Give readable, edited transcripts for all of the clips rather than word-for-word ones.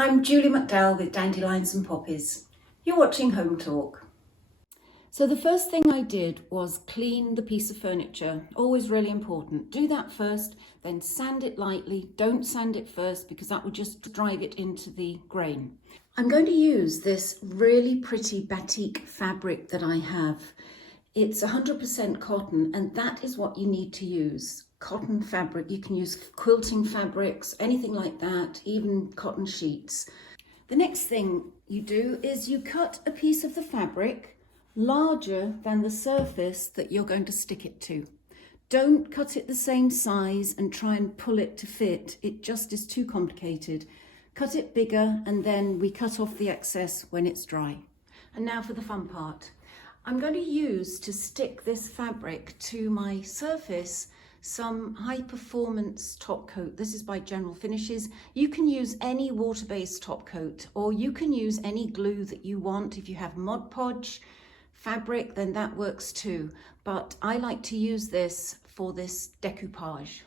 I'm Julie McDowell with Dandelions and Poppies. You're watching Home Talk. So the first thing I did was clean the piece of furniture, always really important. Do that first, then sand it lightly. Don't sand it first because that will just drive it into the grain. I'm going to use this really pretty batik fabric that I have. It's 100% cotton, and that is what you need to use. Cotton fabric. You can use quilting fabrics, anything like that, even cotton sheets. The next thing you do is you cut a piece of the fabric larger than the surface that you're going to stick it to. Don't cut it the same size and try and pull it to fit. It just is too complicated. Cut it bigger, and then we cut off the excess when it's dry. And now for the fun part. I'm going to use to stick this fabric to my surface some high performance top coat. This is by General Finishes. You can use any water-based top coat, or you can use any glue that you want. If you have Mod Podge fabric, then that works too. But I like to use this for this decoupage.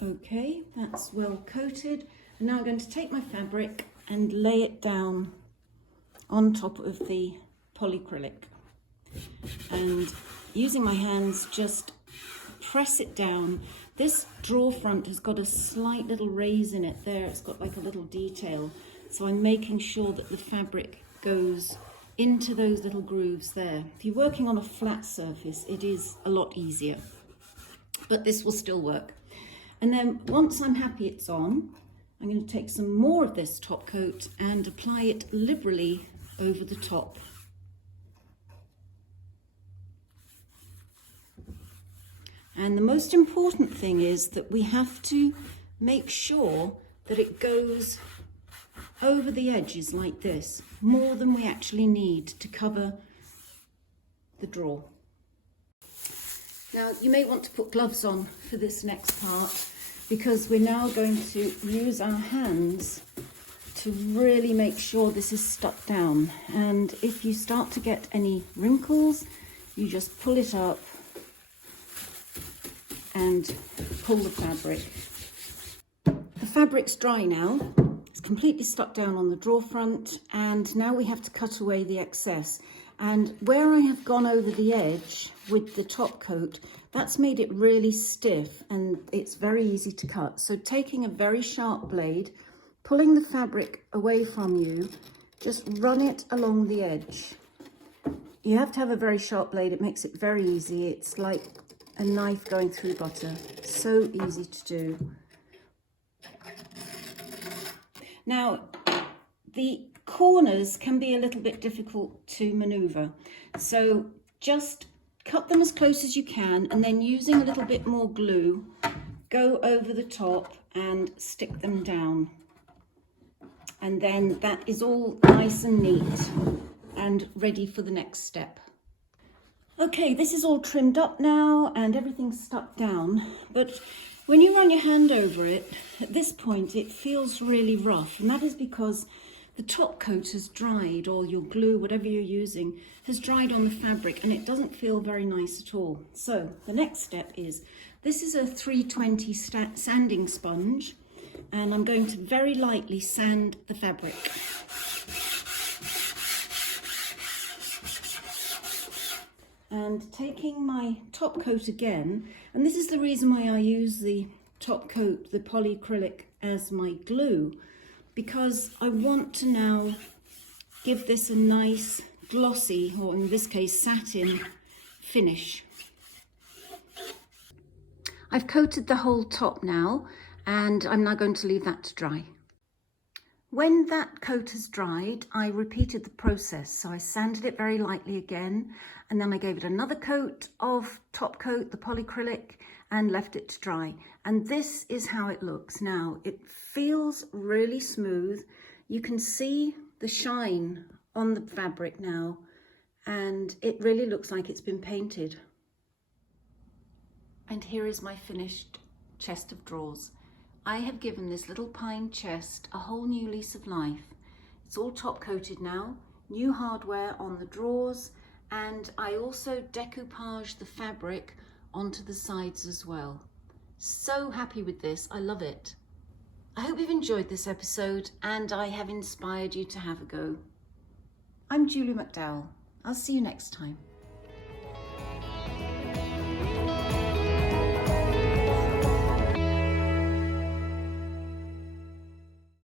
Okay, that's well coated. And now I'm going to take my fabric and lay it down on top of the polyacrylic, and using my hands just press it down. This drawer front has got a slight little raise in it there. It's got like a little detail, so I'm making sure that the fabric goes into those little grooves there. If you're working on a flat surface, it is a lot easier, but this will still work. And then once I'm happy it's on, I'm going to take some more of this top coat and apply it liberally over the top. And the most important thing is that we have to make sure that it goes over the edges like this, more than we actually need to cover the drawer. Now you may want to put gloves on for this next part, because we're now going to use our hands to really make sure this is stuck down. And if you start to get any wrinkles, you just pull it up and pull the fabric. The fabric's dry now. It's completely stuck down on the drawer front, and now we have to cut away the excess. And where I have gone over the edge with the top coat, that's made it really stiff and it's very easy to cut. So taking a very sharp blade, pulling the fabric away from you, just run it along the edge. You have to have a very sharp blade. It makes it very easy. It's like a knife going through butter. So easy to do. Now, the corners can be a little bit difficult to maneuver. So just cut them as close as you can, and then using a little bit more glue, go over the top and stick them down. And then that is all nice and neat and ready for the next step. Okay, this is all trimmed up now and everything's stuck down, but when you run your hand over it, at this point it feels really rough, and that is because the top coat has dried, or your glue, whatever you're using, has dried on the fabric, and it doesn't feel very nice at all. So the next step is, this is a 320 sanding sponge, and I'm going to very lightly sand the fabric. And taking my top coat again, and this is the reason why I use the top coat, the polyacrylic, as my glue, because I want to now give this a nice glossy, or in this case satin, finish. I've coated the whole top now, and I'm now going to leave that to dry. When that coat has dried, I repeated the process. So I sanded it very lightly again, and then I gave it another coat of top coat, the polyacrylic, and left it to dry. And this is how it looks now. It feels really smooth. You can see the shine on the fabric now, and it really looks like it's been painted. And here is my finished chest of drawers. I have given this little pine chest a whole new lease of life. It's all top coated now, new hardware on the drawers, and I also decoupaged the fabric onto the sides as well. So happy with this, I love it. I hope you've enjoyed this episode and I have inspired you to have a go. I'm Julie McDowell. I'll see you next time.